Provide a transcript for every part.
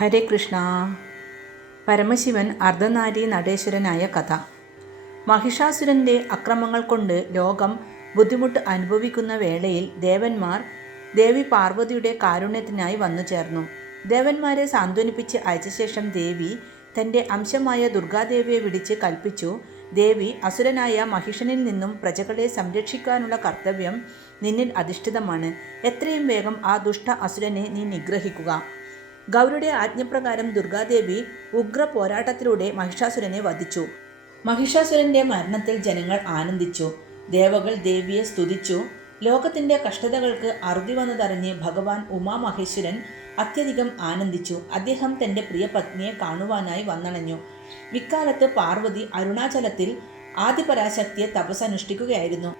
ഹരേ കൃഷ്ണ. പരമശിവൻ അർദ്ധനാരി നടേശ്വരനായ കഥ. മഹിഷാസുരന്റെ അക്രമങ്ങൾ കൊണ്ട് ലോകം ബുദ്ധിമുട്ട് അനുഭവിക്കുന്ന വേളയിൽ ദേവന്മാർ ദേവി പാർവതിയുടെ കാരുണ്യത്തിനായി വന്നു ചേർന്നു. ദേവന്മാരെ സാന്ത്വനിപ്പിച്ച് അയച്ച ശേഷം ദേവി തന്റെ അംശമായ ദുർഗാദേവിയെ വിളിച്ച് കൽപ്പിച്ചു ദേവി അസുരനായ മഹിഷനിൽ നിന്നും പ്രജകളെ സംരക്ഷിക്കാനുള്ള കർത്തവ്യം നിന്നിൽ അധിഷ്ഠിതമാണ്. എത്രയും വേഗം ആ ദുഷ്ട അസുരനെ നീ നിഗ്രഹിക്കുക. ഗൗരിയുടെ ആജ്ഞപ്രകാരം ദുർഗാദേവി ഉഗ്ര പോരാട്ടത്തിലൂടെ മഹിഷാസുരനെ വധിച്ചു. മഹിഷാസുരന്റെ മരണത്തിൽ ജനങ്ങൾ ആനന്ദിച്ചു. ദേവകൾ ദേവിയെ സ്തുതിച്ചു. ലോകത്തിന്റെ കഷ്ടതകൾക്ക് അറുതി വന്നതറിഞ്ഞ് ഭഗവാൻ ഉമാമഹേശ്വരൻ അത്യധികം ആനന്ദിച്ചു. അദ്ദേഹം തന്റെ പ്രിയ പത്നിയെ കാണുവാനായി വന്നണഞ്ഞു. വിക്കാലത്ത് പാർവതി അരുണാചലത്തിൽ ആദിപരാശക്തിയെ തപസ്സനുഷ്ഠിക്കുകയായിരുന്നു.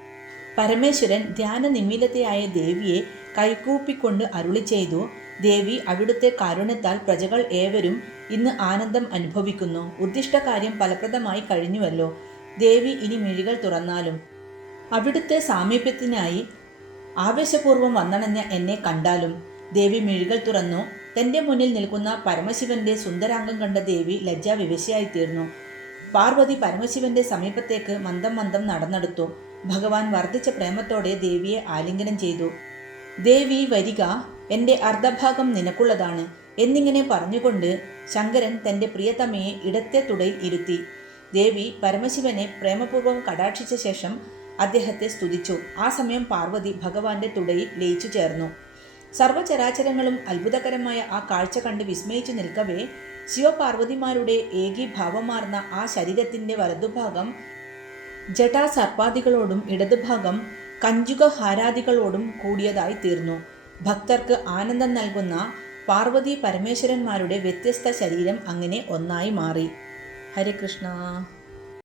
പരമേശ്വരൻ ധ്യാന നിമിലതയായ ദേവിയെ കൈകൂപ്പിക്കൊണ്ട് അരുളി ചെയ്തു ദേവി അവിടുത്തെ കാരുണ്യത്താൽ പ്രജകൾ ഏവരും ഇന്ന് ആനന്ദം അനുഭവിക്കുന്നു. ഉദ്ദിഷ്ട കാര്യം ഫലപ്രദമായി കഴിഞ്ഞുവല്ലോ. ദേവി ഇനി മിഴികൾ തുറന്നാലും. അവിടുത്തെ സാമീപ്യത്തിനായി ആവേശപൂർവം വന്നണഞ്ഞ എന്നെ കണ്ടാലും. ദേവി മിഴികൾ തുറന്നു. തന്റെ മുന്നിൽ നിൽക്കുന്ന പരമശിവന്റെ സുന്ദരാംഗം കണ്ട ദേവി ലജ്ജാവിവശയായി തീർന്നു പാർവതി പരമശിവന്റെ സമീപത്തേക്ക് മന്ദം മന്ദം നടന്നെടുത്തു. ഭഗവാൻ വർദ്ധിച്ച പ്രേമത്തോടെ ദേവിയെ ആലിംഗനം ചെയ്തു. ദേവി വരിക എന്റെ അർദ്ധഭാഗം നിനക്കുള്ളതാണ് എന്നിങ്ങനെ പറഞ്ഞുകൊണ്ട് ശങ്കരൻ തന്റെ പ്രിയതമയെ ഇടത്തെ തുടയിൽ ഇരുത്തി. ദേവി പരമശിവനെ പ്രേമപൂർവം കടാക്ഷിച്ച ശേഷം അദ്ദേഹത്തെ സ്തുതിച്ചു. ആ സമയം പാർവതി ഭഗവാന്റെ തുടയിൽ ലയിച്ചു ചേർന്നു. സർവചരാചരങ്ങളും അത്ഭുതകരമായ ആ കാഴ്ച കണ്ട് വിസ്മയിച്ചു നിൽക്കവേ ശിവപാർവതിമാരുടെ ഏകീഭാവമാർന്ന ആ ശരീരത്തിന്റെ വലതുഭാഗം ജടാസർപ്പാദികളോടും ഇടതുഭാഗം കഞ്ചുകഹാരാദികളോടും കൂടിയതായി തീർന്നു. ഭക്തർക്ക് ആനന്ദം നൽകുന്ന പാർവതി പരമേശ്വരന്മാരുടെ വ്യത്യസ്ത ശരീരം അങ്ങനെ ഒന്നായി മാറി. ഹരേ കൃഷ്ണ.